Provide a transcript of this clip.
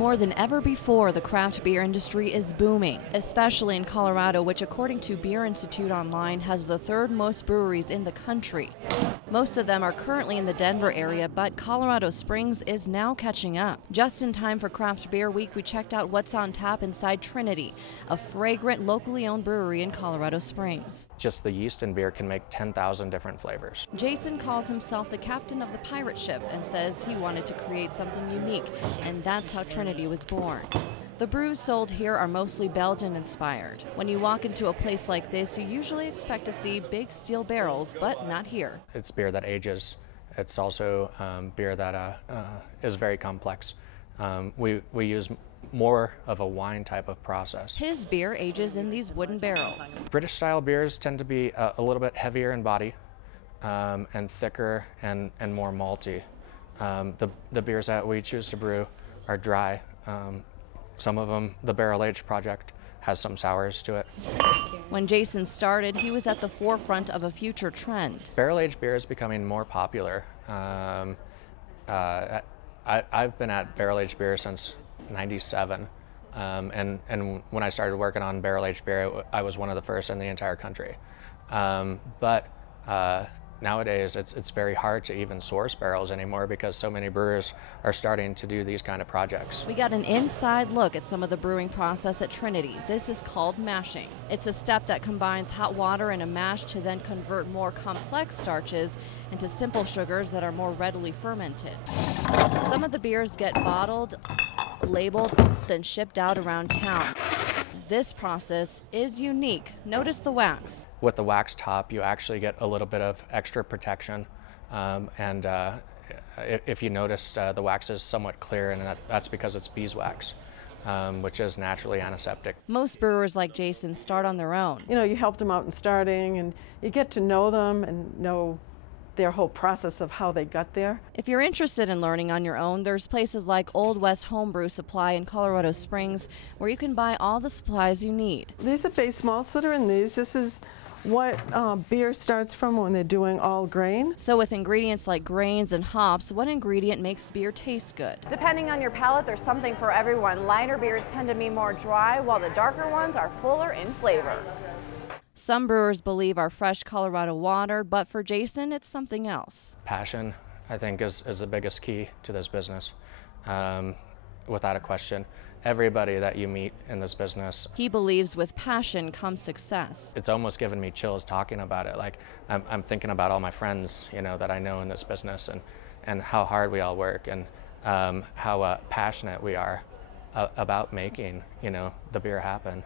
More than ever before, the craft beer industry is booming, especially in Colorado, which according to Beer Institute Online has the third most breweries in the country. Most of them are currently in the Denver area, but Colorado Springs is now catching up. Just in time for Craft Beer Week, we checked out what's on tap inside Trinity, a fragrant, locally owned brewery in Colorado Springs. Just the yeast in beer can make 10,000 different flavors. Jason calls himself the captain of the pirate ship and says he wanted to create something unique, and that's how Trinity was born. The brews sold here are mostly Belgian-inspired. When you walk into a place like this, you usually expect to see big steel barrels, but not here. It's beer that ages. It's also beer that is very complex. We use more of a wine type of process. His beer ages in these wooden barrels. British-style beers tend to be a little bit heavier in body and thicker and more malty. The beers that we choose to brew are dry. Some of them, the Barrel Age project, has some sours to it. When Jason started, he was at the forefront of a future trend. Barrel Age beer is becoming more popular. I've been at Barrel Age beer since '97, and when I started working on Barrel Age beer, I was one of the first in the entire country. But nowadays, it's very hard to even source barrels anymore because so many brewers are starting to do these kind of projects. We got an inside look at some of the brewing process at Trinity. This is called mashing. It's a step that combines hot water and a mash to then convert more complex starches into simple sugars that are more readily fermented. Some of the beers get bottled, labeled, then shipped out around town. This process is unique. Notice the wax. With the wax top, you actually get a little bit of extra protection. If you noticed, the wax is somewhat clear, and that's because it's beeswax, which is naturally antiseptic. Most brewers like Jason start on their own. You know, you help them out in starting, and you get to know them and know their whole process of how they got there. If you're interested in learning on your own, there's places like Old West Homebrew Supply in Colorado Springs where you can buy all the supplies you need. These are base malts that are in these. This is what beer starts from when they're doing all grain. So with ingredients like grains and hops, what ingredient makes beer taste good? Depending on your palate, there's something for everyone. Lighter beers tend to be more dry, while the darker ones are fuller in flavor. Some brewers believe our fresh Colorado water, but for Jason, it's something else. Passion, I think, is the biggest key to this business. Without a question, everybody that you meet in this business. He believes with passion comes success. It's almost given me chills talking about it. Like I'm thinking about all my friends, you know, that I know in this business, and how hard we all work, and how passionate we are about making, you know, the beer happen.